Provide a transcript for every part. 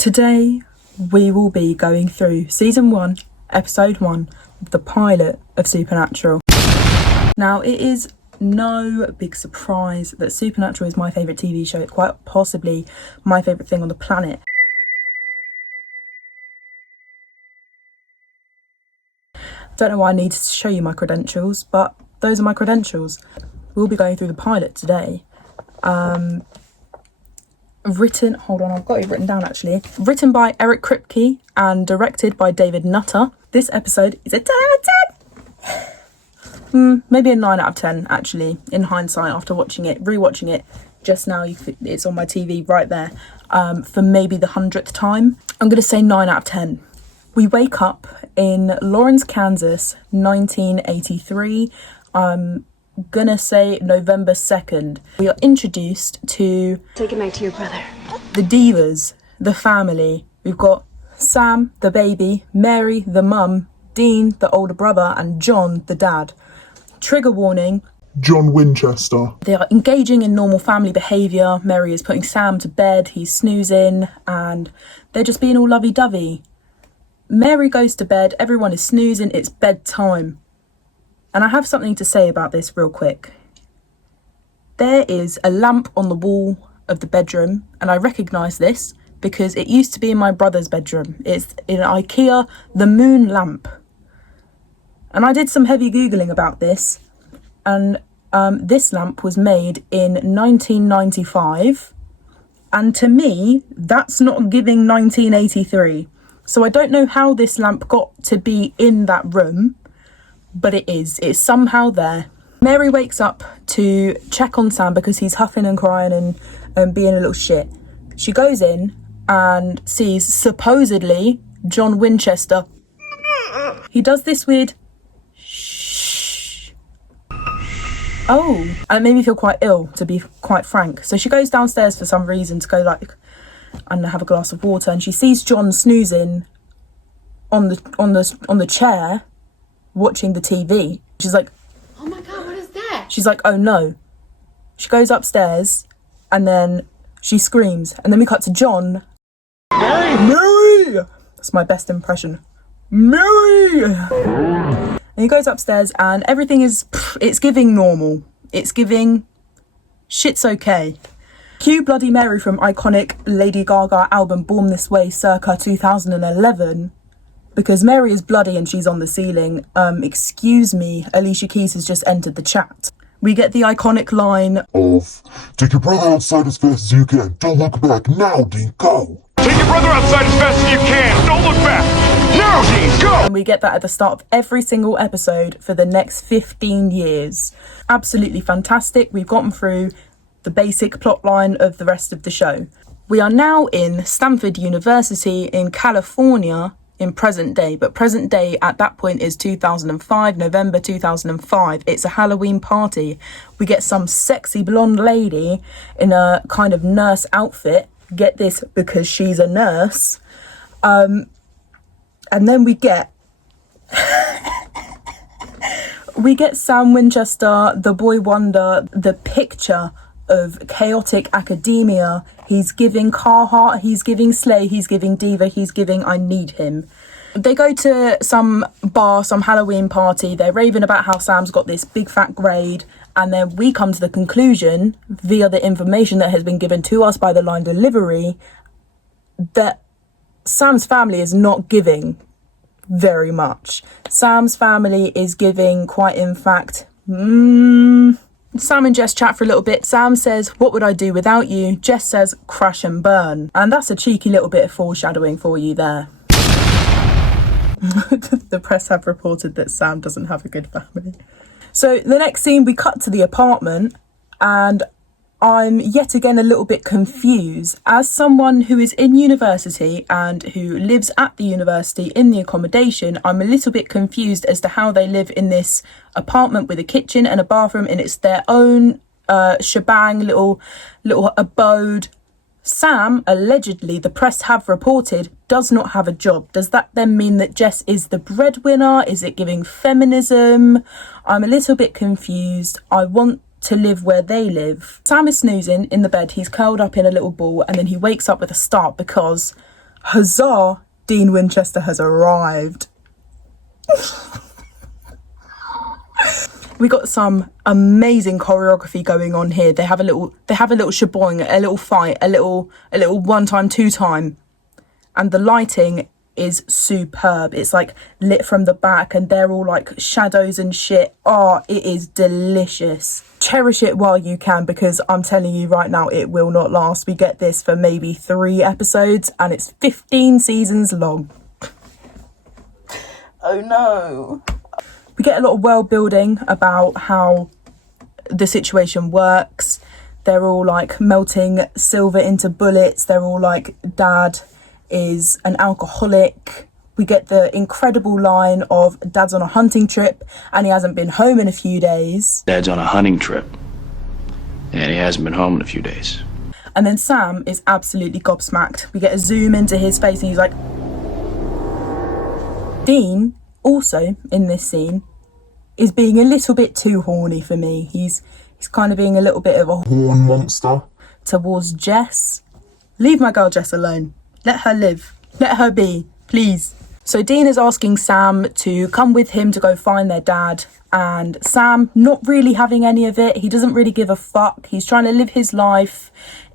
Today we will be going through season 1, episode 1, the pilot of Supernatural. Now, it is no big surprise that Supernatural is my favourite TV show, quite possibly my favourite thing on the planet. I don't know why I need to show you my credentials, but those are my credentials. We'll be going through the pilot today. I've got it written down actually. Written by Eric Kripke and directed by David Nutter. This episode is a 10 out of 10. Maybe a 9 out of 10 actually, in hindsight, after rewatching it just now. It's on my TV right there, for maybe the 100th time. I'm going to say 9 out of 10. We wake up in Lawrence, Kansas, 1983. Gonna say November 2nd. We are introduced to... Take it back to your brother. The divas, the family. We've got Sam, the baby, Mary, the mum, Dean, the older brother, and John, the dad. Trigger warning. John Winchester. They are engaging in normal family behaviour. Mary is putting Sam to bed, he's snoozing, and they're just being all lovey-dovey. Mary goes to bed, everyone is snoozing, it's bedtime. And I have something to say about this real quick. There is a lamp on the wall of the bedroom, and I recognise this because it used to be in my brother's bedroom. It's in IKEA, the moon lamp. And I did some heavy Googling about this, and this lamp was made in 1995, and to me, that's not giving 1983. So I don't know how this lamp got to be in that room, but it's somehow there. Mary wakes up to check on Sam because he's huffing and crying and being a little shit. She goes in and sees supposedly John Winchester. He does this weird shh. Oh, and it made me feel quite ill, to be quite frank. So she goes downstairs for some reason to go and have a glass of water, and she sees John snoozing on the chair, watching the TV. She's like, oh my god, what is that? She's like, oh no. She goes upstairs and then she screams, and then we cut to John. Mary! That's my best impression. Mary! And he goes upstairs and everything it's giving normal. It's giving shit's okay. Cue Bloody Mary from iconic Lady Gaga album Born This Way circa 2011. Because Mary is bloody and she's on the ceiling. Excuse me, Alicia Keys has just entered the chat. We get the iconic line of, take your brother outside as fast as you can. Don't look back. Now, Dean, go. Take your brother outside as fast as you can. Don't look back. Now, Dean, go. And we get that at the start of every single episode for the next 15 years. Absolutely fantastic. We've gotten through the basic plot line of the rest of the show. We are now in Stanford University in California, in present day, but present day at that point is 2005, November 2005. It's a Halloween party. We get some sexy blonde lady in a kind of nurse outfit. Get this, because she's a nurse. And then we get Sam Winchester, the boy wonder, the picture of chaotic academia. He's giving Carhartt, he's giving Slay, he's giving Diva, he's giving I Need Him. They go to some bar, some Halloween party. They're raving about how Sam's got this big fat grade. And then we come to the conclusion, via the information that has been given to us by the line delivery, that Sam's family is not giving very much. Sam's family is giving quite, in fact, Sam and Jess chat for a little bit. Sam says, what would I do without you? Jess says, crash and burn. And that's a cheeky little bit of foreshadowing for you there. The press have reported that Sam doesn't have a good family. So the next scene, we cut to the apartment, and I'm yet again a little bit confused. As someone who is in university and who lives at the university in the accommodation, I'm a little bit confused as to how they live in this apartment with a kitchen and a bathroom, and it's their own shebang, little abode. Sam, allegedly, the press have reported, does not have a job. Does that then mean that Jess is the breadwinner? Is it giving feminism? I'm a little bit confused. I want to live where they live. Sam is snoozing in the bed. He's curled up in a little ball, and then he wakes up with a start because Huzzah! Dean Winchester has arrived. We got some amazing choreography going on here. They have a little sheboing, a little fight, a little 1-time, 2-time, and the lighting is superb. It's like lit from the back and they're all like shadows and shit. Oh, it is delicious. Cherish it while you can, because I'm telling you right now, it will not last. We get this for maybe 3 episodes and it's 15 seasons long. Oh no. We get a lot of world building about how the situation works. They're all like melting silver into bullets. They're all like, Dad is an alcoholic. We get the incredible line of Dad's on a hunting trip and he hasn't been home in a few days. Dad's on a hunting trip and he hasn't been home in a few days. And then Sam is absolutely gobsmacked. We get a zoom into his face and he's like... Dean, also in this scene, is being a little bit too horny for me. He's kind of being a little bit of a Horn monster. towards Jess. Leave my girl Jess alone. Let her live. Let her be, please. So Dean is asking Sam to come with him to go find their dad, and Sam not really having any of it. He doesn't really give a fuck. He's trying to live his life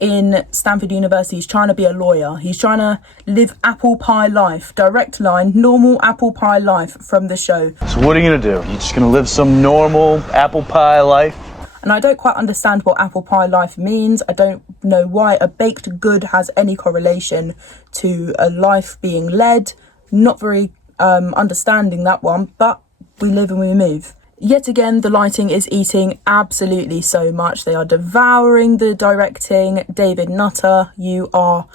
in Stanford University. He's trying to be a lawyer. He's trying to live apple pie life. Direct line, normal apple pie life from the show. So what are you gonna do? You just gonna live some normal apple pie life? And I don't quite understand what apple pie life means. I don't know why a baked good has any correlation to a life being led. Not very understanding that one, but we live and we move. Yet again, the lighting is eating absolutely so much. They are devouring the directing. David Nutter, you are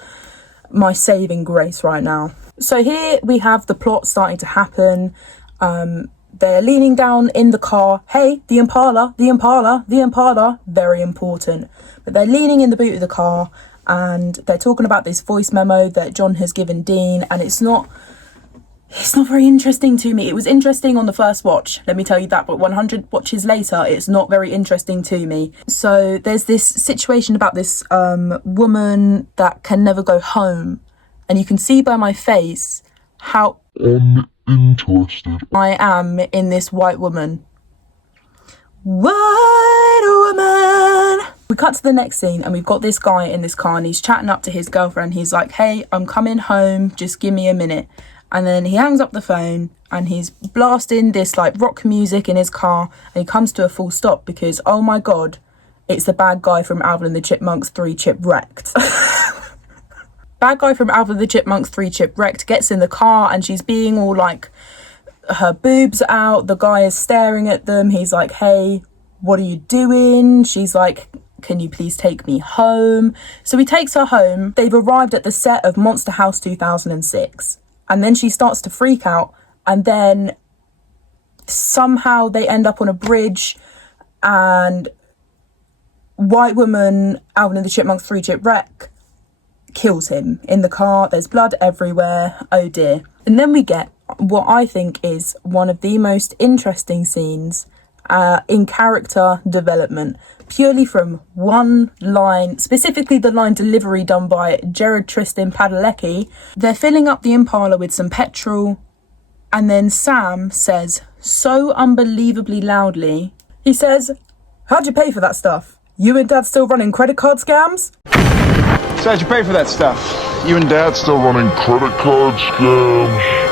my saving grace right now. So here we have the plot starting to happen. They're leaning down in the car. Hey, the Impala, the Impala, the Impala. Very important. But they're leaning in the boot of the car and they're talking about this voice memo that John has given Dean, and it's not very interesting to me. It was interesting on the first watch, let me tell you that, but 100 watches later, it's not very interesting to me. So there's this situation about this woman that can never go home, and you can see by my face how Uninterested. I am in this white woman. White woman! We cut to the next scene and we've got this guy in this car and he's chatting up to his girlfriend. He's like, hey, I'm coming home, just give me a minute. And then he hangs up the phone and he's blasting this like rock music in his car, and he comes to a full stop because, oh my God, it's the bad guy from Alvin and the Chipmunks 3 Chipwrecked. Bad guy from Alvin and the Chipmunks 3 Chipwrecked gets in the car and she's being all like, her boobs out. The guy is staring at them. He's like, hey, what are you doing? She's like, can you please take me home? So he takes her home. They've arrived at the set of Monster House 2006. And then she starts to freak out. And then somehow they end up on a bridge and white woman, Alvin and the Chipmunks 3 Chipwreck, kills him in the car. There's blood everywhere. Oh dear. And then we get what I think is one of the most interesting scenes in character development, purely from one line, specifically the line delivery done by Jared Tristan Padalecki. They're filling up the Impala with some petrol, and then Sam says so unbelievably loudly, he says, how'd you pay for that stuff? You and Dad still running credit card scams? So how'd you pay for that stuff? You and Dad Still running credit card scams.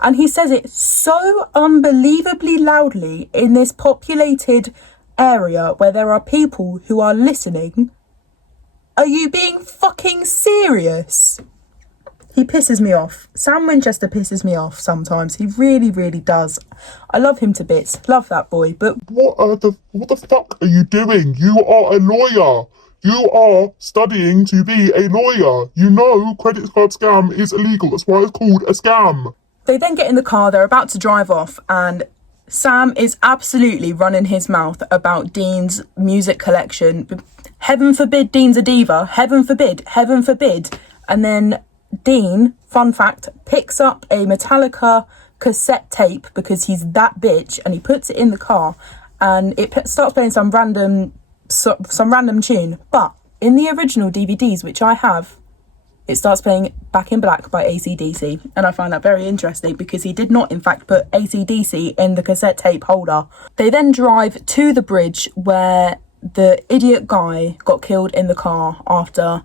And he says it so unbelievably loudly in this populated area where there are people who are listening. Are you being fucking serious? He pisses me off. Sam Winchester pisses me off sometimes. He really, really does. I love him to bits. Love that boy, but What the fuck are you doing? You are a lawyer. You are studying to be a lawyer. You know credit card scam is illegal. That's why it's called a scam. they then get in the car, they're about to drive off, and Sam is absolutely running his mouth about Dean's music collection. Heaven forbid Dean's a diva. Heaven forbid. Heaven forbid. And then Dean, fun fact, picks up a Metallica cassette tape because he's that bitch, and he puts it in the car, and it starts playing some random tune. But in the original DVDs, which I have, it starts playing Back in Black by AC/DC, and I find that very interesting because he did not in fact put AC/DC in the cassette tape holder. They then drive to the bridge where the idiot guy got killed in the car after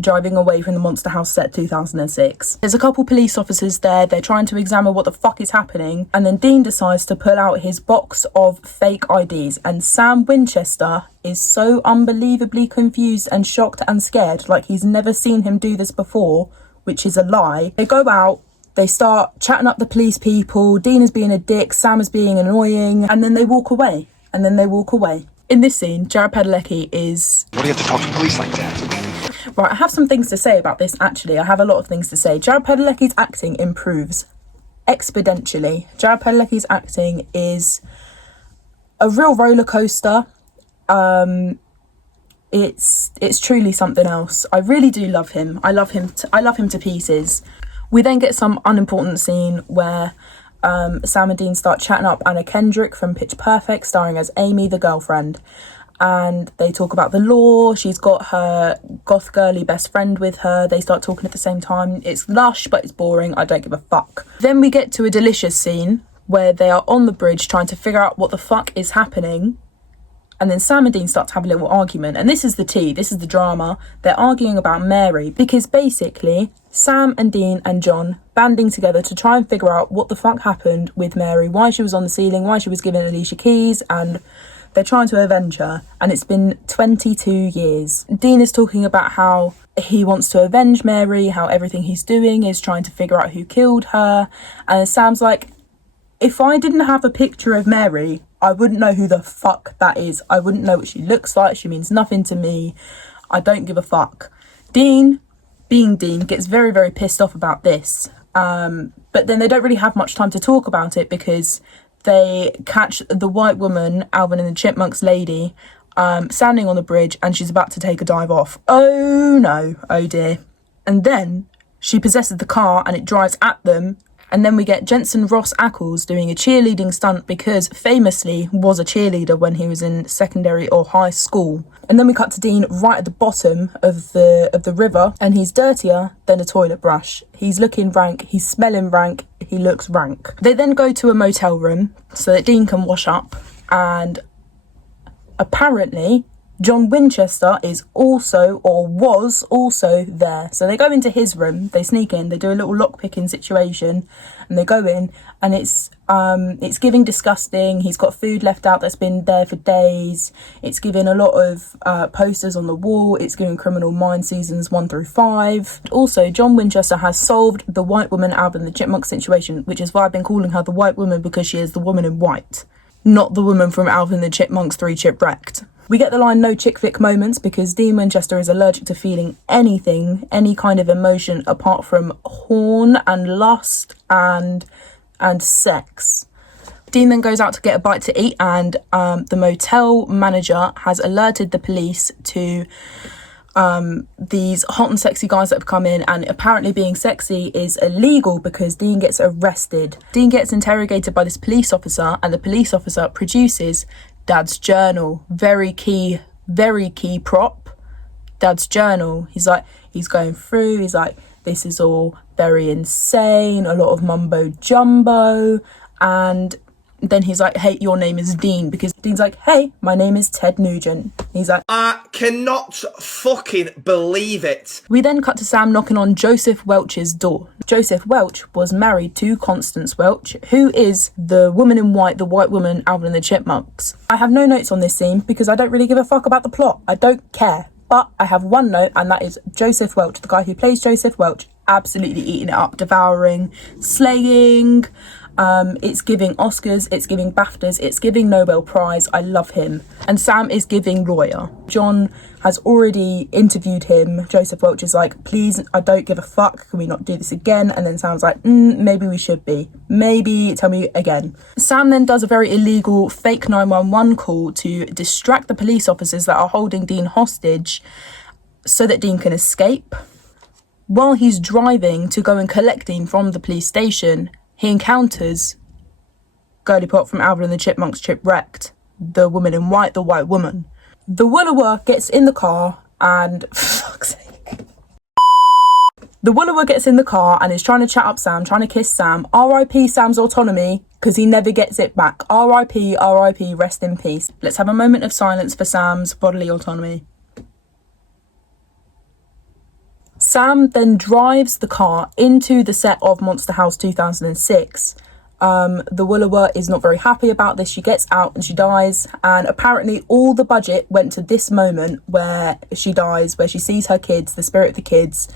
driving away from the Monster House set 2006. There's a couple police officers there, they're trying to examine what the fuck is happening, and then Dean decides to pull out his box of fake IDs, and Sam Winchester is so unbelievably confused and shocked and scared, like he's never seen him do this before, which is a lie. They go out, they start chatting up the police people, Dean is being a dick, Sam is being annoying, and then they walk away. In this scene, Jared Padalecki is... What do you have to talk to police like that? Right, I have some things to say about this, actually. I have a lot of things to say. Jared Padalecki's acting improves exponentially. Jared Padalecki's acting is a real roller coaster. It's truly something else. I really do love him. I love him to pieces. We then get some unimportant scene where Sam and Dean start chatting up Anna Kendrick from Pitch Perfect, starring as Amy, the girlfriend. And they talk about the law. She's got her goth girly best friend with her. They start talking at the same time. It's lush, but it's boring. I don't give a fuck. Then we get to a delicious scene where they are on the bridge trying to figure out what the fuck is happening. And then Sam and Dean start to have a little argument. And this is the tea. This is the drama. They're arguing about Mary. Because basically, Sam and Dean and John banding together to try and figure out what the fuck happened with Mary. Why she was on the ceiling. Why she was given Alicia keys. And... they're trying to avenge her, and it's been 22 years. Dean is talking about how he wants to avenge Mary, how everything he's doing is trying to figure out who killed her. And Sam's like, if I didn't have a picture of Mary, I wouldn't know who the fuck that is. I wouldn't know what she looks like. She means nothing to me. I don't give a fuck. Dean, being Dean, gets very, very pissed off about this. But then they don't really have much time to talk about it because... they catch the white woman, Alvin and the Chipmunks lady, standing on the bridge, and she's about to take a dive off. Oh no, oh dear. And then she possesses the car and it drives at them. And then we get Jensen Ross Ackles doing a cheerleading stunt because famously was a cheerleader when he was in secondary or high school. And then we cut to Dean right at the bottom of the river, and he's dirtier than a toilet brush. He's looking rank, he's smelling rank, he looks rank. They then go to a motel room so that Dean can wash up, and apparently John Winchester is also, or was also there. So they go into his room, they sneak in, they do a little lock-picking situation, and they go in, and it's giving disgusting. He's got food left out that's been there for days. It's giving a lot of posters on the wall. It's giving Criminal Minds seasons 1 through 5. Also, John Winchester has solved the white woman Alvin the Chipmunk situation, which is why I've been calling her the white woman, because she is the woman in white, not the woman from Alvin the Chipmunks 3 Chipwrecked. We get the line no chick flick moments because Dean Winchester is allergic to feeling anything, any kind of emotion apart from horn and lust and sex. Dean then goes out to get a bite to eat, and the motel manager has alerted the police to these hot and sexy guys that have come in, and apparently being sexy is illegal because Dean gets arrested. Dean gets interrogated by this police officer, and the police officer produces Dad's journal. Very key prop. Dad's journal. He's going through, he's like, this is all very insane, a lot of mumbo jumbo, and then he's like, hey, your name is Dean, because Dean's like, hey, my name is Ted Nugent. He's like, I cannot fucking believe it. We then cut to Sam knocking on Joseph Welch's door. Joseph Welch was married to Constance Welch, who is the woman in white, the white woman, Alvin and the Chipmunks. I have no notes on this scene because I don't really give a fuck about the plot. I don't care. But I have one note, and that is Joseph Welch, the guy who plays Joseph Welch, absolutely eating it up, devouring, slaying. It's giving Oscars, it's giving BAFTAs, it's giving Nobel Prize. I love him. And Sam is giving lawyer. John has already interviewed him. Joseph Welch is like, please, I don't give a fuck. Can we not do this again? And then Sam's like, maybe we should be. Maybe, tell me again. Sam then does a very illegal fake 911 call to distract the police officers that are holding Dean hostage so that Dean can escape. While he's driving to go and collect Dean from the police station, he encounters Girly Pop from Alvin and the Chipmunks Chipwrecked, the woman in white, the white woman. The widower gets in the car And fuck's sake. The Willower gets in the car and is trying to chat up Sam, trying to kiss Sam. R.I.P. Sam's autonomy, because he never gets it back. R.I.P., R.I.P., rest in peace. Let's have a moment of silence for Sam's bodily autonomy. Sam then drives the car into the set of Monster House 2006. The Willower is not very happy about this. She gets out and she dies. And apparently all the budget went to this moment where she dies, where she sees her kids, the spirit of the kids.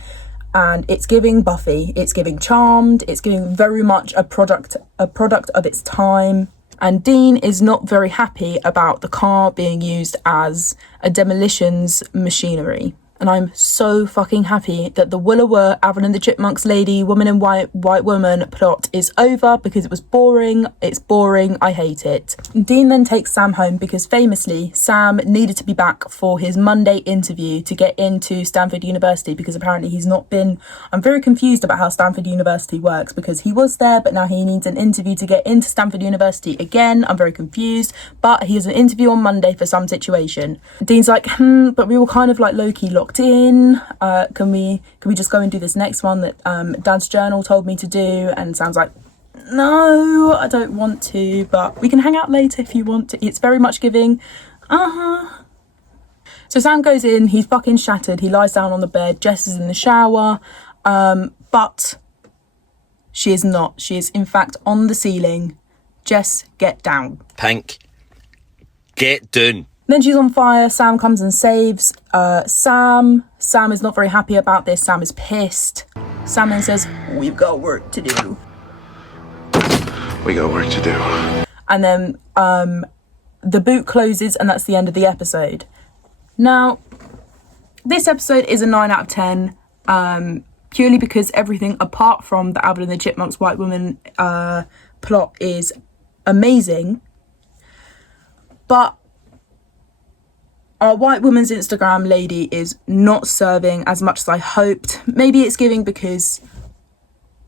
And it's giving Buffy, it's giving Charmed, it's giving very much a product of its time. And Dean is not very happy about the car being used as a demolitions machinery. And I'm so fucking happy that the Willower, Alvin and the Chipmunks lady, woman in white woman plot is over, because it was boring. It's boring. I hate it. Dean then takes Sam home because famously Sam needed to be back for his Monday interview to get into Stanford University, because apparently he's not been. I'm very confused about how Stanford University works, because he was there but now he needs an interview to get into Stanford University again. I'm very confused, but he has an interview on Monday for some situation. Dean's like, but we were kind of like low-key locked in. Can we just go and do this next one that Dad's journal told me to do? And Sam's like, no, I don't want to, but we can hang out later if you want to. It's very much giving So Sam goes in, he's fucking shattered, he lies down on the bed. Jess is in the shower, but she is not. She is in fact on the ceiling. Jess, get down. Pink, get down. Then she's on fire. Sam comes and saves Sam. Sam is not very happy about this. Sam is pissed. Sam then says, we've got work to do. We got work to do. And then the boot closes and that's the end of the episode. Now, this episode is a 9 out of 10, purely because everything apart from the Alvin and the Chipmunks white woman plot is amazing. But our white woman's Instagram lady is not serving as much as I hoped. Maybe it's giving because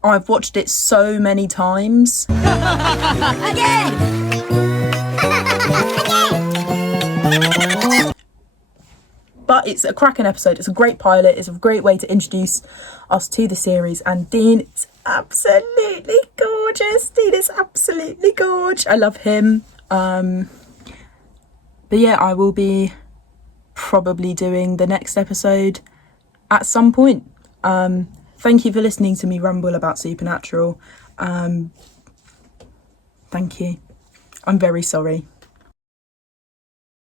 I've watched it so many times. But it's a cracking episode. It's a great pilot. It's a great way to introduce us to the series. And Dean is absolutely gorgeous. Dean is absolutely gorgeous. I love him. But yeah, I will be probably doing the next episode at some point. Thank you for listening to me ramble about Supernatural. Thank you. I'm very sorry.